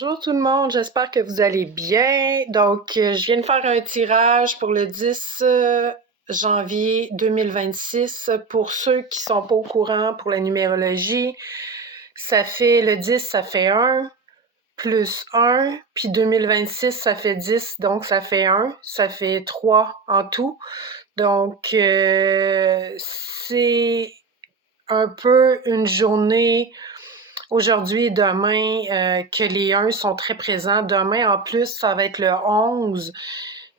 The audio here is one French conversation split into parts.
Bonjour tout le monde, j'espère que vous allez bien. Donc, je viens de faire un tirage pour le 10 janvier 2026. Pour ceux qui sont pas au courant pour la numérologie, ça fait le 10, ça fait 1 plus 1, puis 2026, ça fait 10, donc ça fait 1, ça fait 3 en tout. Donc, c'est un peu une journée aujourd'hui et demain que les 1 sont très présents. Demain, en plus, ça va être le 11,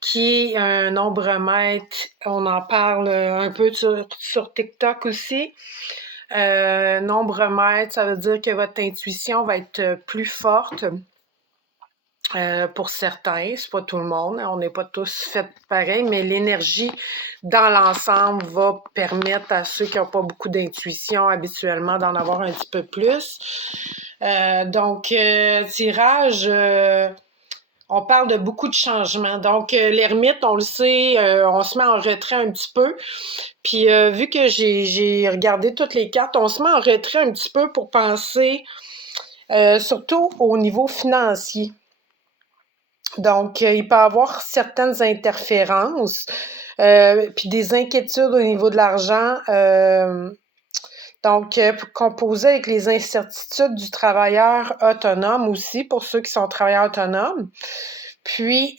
qui est un nombre maître. On en parle un peu sur TikTok aussi. Nombre maître, ça veut dire que votre intuition va être plus forte. Pour certains, c'est pas tout le monde, on n'est pas tous faits pareil, mais l'énergie dans l'ensemble va permettre à ceux qui n'ont pas beaucoup d'intuition habituellement d'en avoir un petit peu plus. Tirage, on parle de beaucoup de changements. Donc, l'ermite, on le sait, on se met en retrait un petit peu. Puis, vu que j'ai regardé toutes les cartes, on se met en retrait un petit peu pour penser, surtout au niveau financier. Donc, il peut y avoir certaines interférences, puis des inquiétudes au niveau de l'argent. Composé avec les incertitudes du travailleur autonome aussi, pour ceux qui sont travailleurs autonomes. Puis,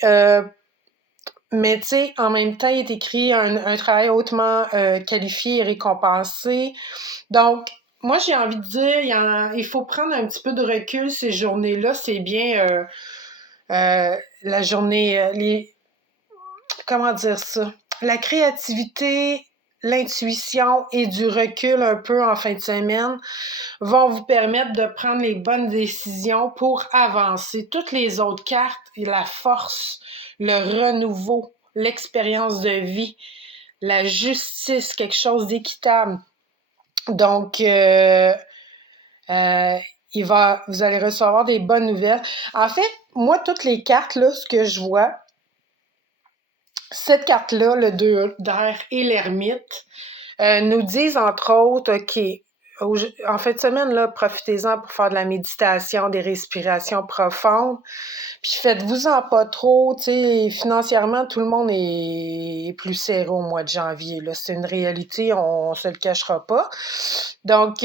mais tu sais, en même temps, il est écrit un travail hautement qualifié et récompensé. Donc, moi, j'ai envie de dire, il faut prendre un petit peu de recul ces journées-là. C'est bien la journée, comment dire ça? La créativité, l'intuition et du recul un peu en fin de semaine vont vous permettre de prendre les bonnes décisions pour avancer. Toutes les autres cartes, la force, le renouveau, l'expérience de vie, la justice, quelque chose d'équitable. Donc, vous allez recevoir des bonnes nouvelles. En fait, moi, toutes les cartes, là, ce que je vois, cette carte-là, le 2 d'air et l'ermite, nous disent entre autres, OK, en fin de semaine, là, profitez-en pour faire de la méditation, des respirations profondes. Puis faites-vous-en pas trop, tu sais, financièrement, tout le monde est plus serré au mois de janvier. Là. C'est une réalité, on se le cachera pas. Donc,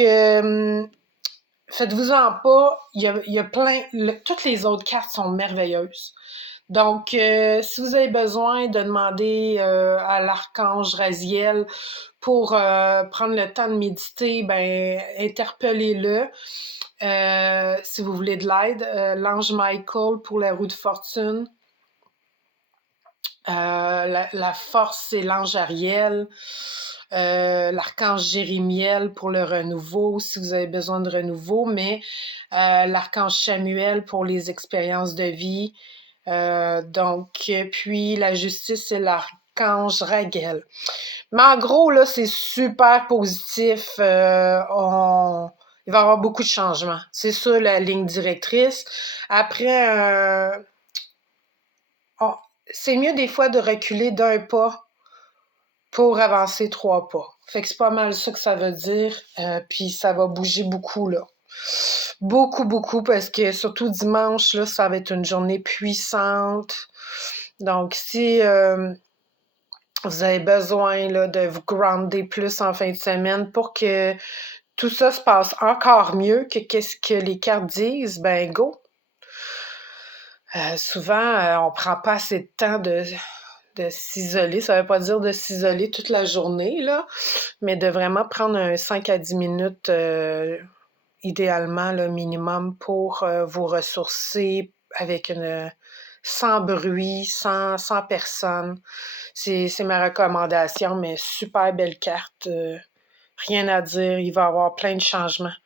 faites-vous-en pas. Il y a plein. Toutes les autres cartes sont merveilleuses. Donc, si vous avez besoin de demander à l'archange Raziel pour prendre le temps de méditer, ben interpellez-le. Si vous voulez de l'aide, l'ange Michael pour la roue de fortune. La force, c'est l'ange Ariel. L'archange Jérémiel pour le renouveau, si vous avez besoin de renouveau, mais l'archange Samuel pour les expériences de vie. Puis la justice, c'est l'archange Raguel. Mais en gros, là, c'est super positif. Il va y avoir beaucoup de changements. C'est ça, la ligne directrice. Après, c'est mieux des fois de reculer d'un pas pour avancer 3 pas. Fait que c'est pas mal ça que ça veut dire. Puis ça va bouger beaucoup, là. Beaucoup, beaucoup, parce que surtout dimanche, là, ça va être une journée puissante. Donc, si vous avez besoin là, de vous grounder plus en fin de semaine pour que tout ça se passe encore mieux que qu'est-ce que les cartes disent, ben go! Souvent, on prend pas assez de temps de s'isoler. Ça veut pas dire de s'isoler toute la journée, là, mais de vraiment prendre un 5 à 10 minutes, idéalement, le minimum, pour vous ressourcer avec sans bruit, sans personne. C'est ma recommandation, mais super belle carte. Rien à dire. Il va y avoir plein de changements.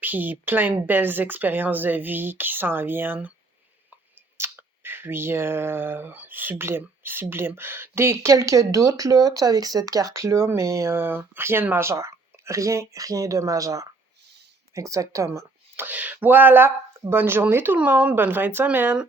Puis plein de belles expériences de vie qui s'en viennent. Puis, sublime, sublime. Quelques doutes, là, tu sais, avec cette carte-là, mais rien de majeur. Rien de majeur. Exactement. Voilà. Bonne journée tout le monde. Bonne fin de semaine.